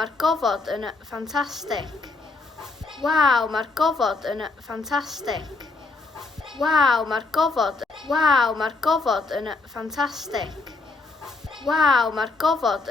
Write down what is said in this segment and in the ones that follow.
mae'r gofod yn ffantastig. Waw, mae'r gofod yn ffantastig. Waw, mae'r gofod yn ffantastig. Waw, mae'r gofod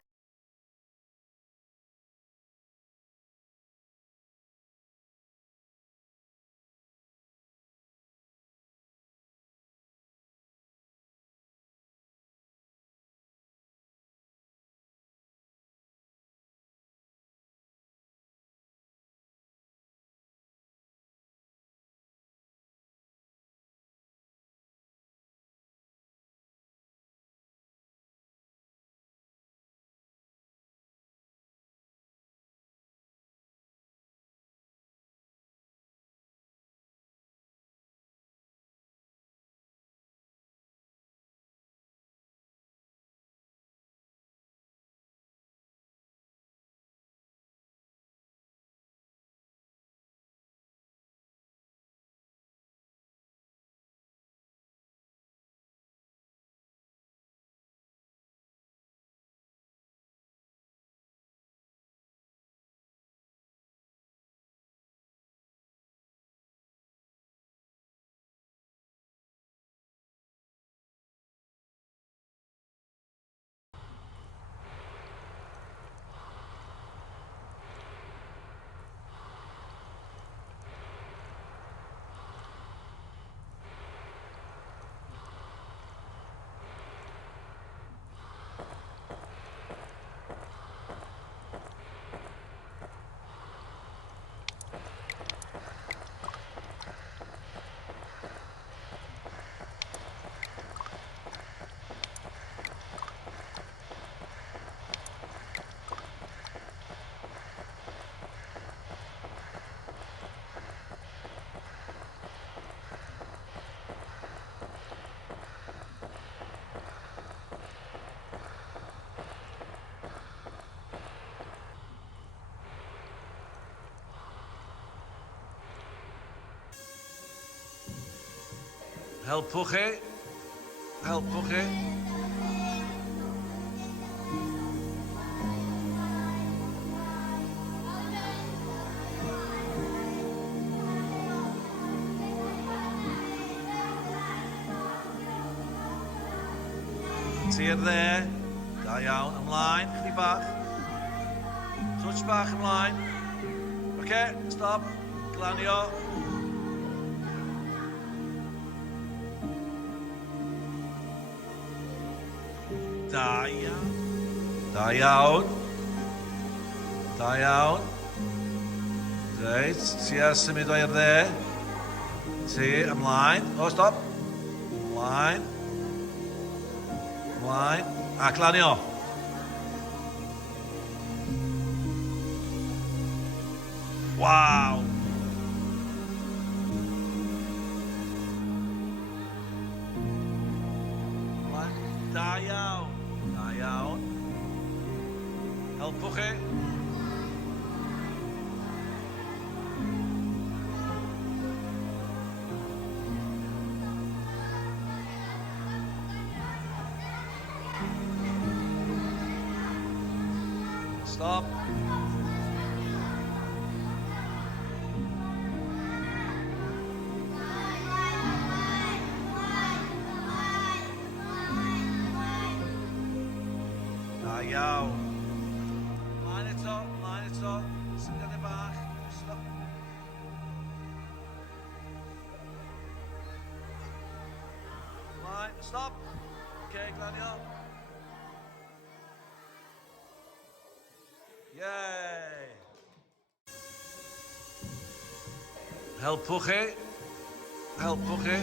Helpwch chi. Helpwch chi. Tir dde. Da iawn. Ymlaen. Chdi bach. Touch bach ymlaen. Oce, stop. Glanio. Da iawn. Da iawn. Da iawn. Reit, tua symud o'r dde. Ti, ymlaen. O, stop. Ymlaen. Ymlaen. A glanio. Waw. Ymlaen. Da iawn. Da iawn. Helpwch chi. Stop. Da iawn. Mlaen eto, mlaen eto. Syniad y bach. Stop. Mlaen, stop. Okay, glanio. Yay! Helpwch chi. Helpwch chi.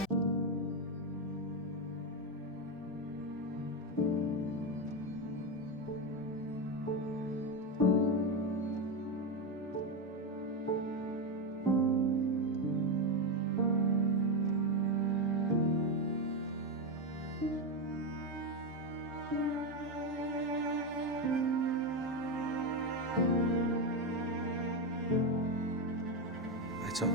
Eto.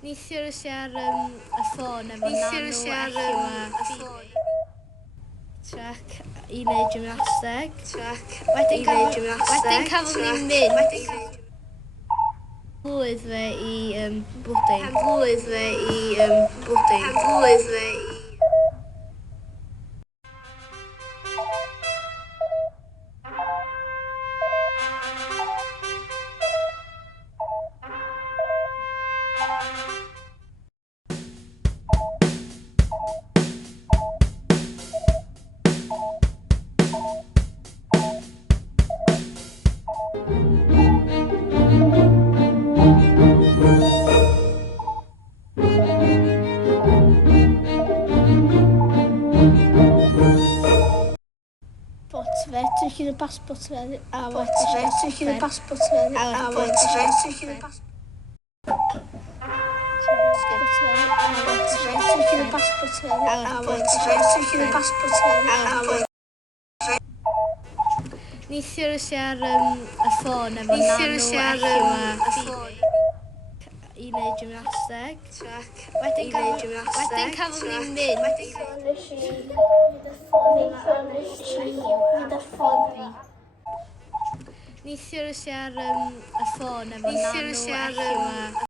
Neithiwr ar y ffôn efo Nanw, Elliw a Phoebe. Trac i wneud gymnasteg. Wedyn cafodd ni mynd. Blwydd fe i bwding. Trwy y pasbort fe a wedyn pasbort fe a wedyn Neithiwr ar y ffôn efo Nanw, Elliw a Phoebe. I wneud gymnasteg. Wedyn cafodd ni mynd. Neithiwr ar y ffôn efo Nanw, Elliw a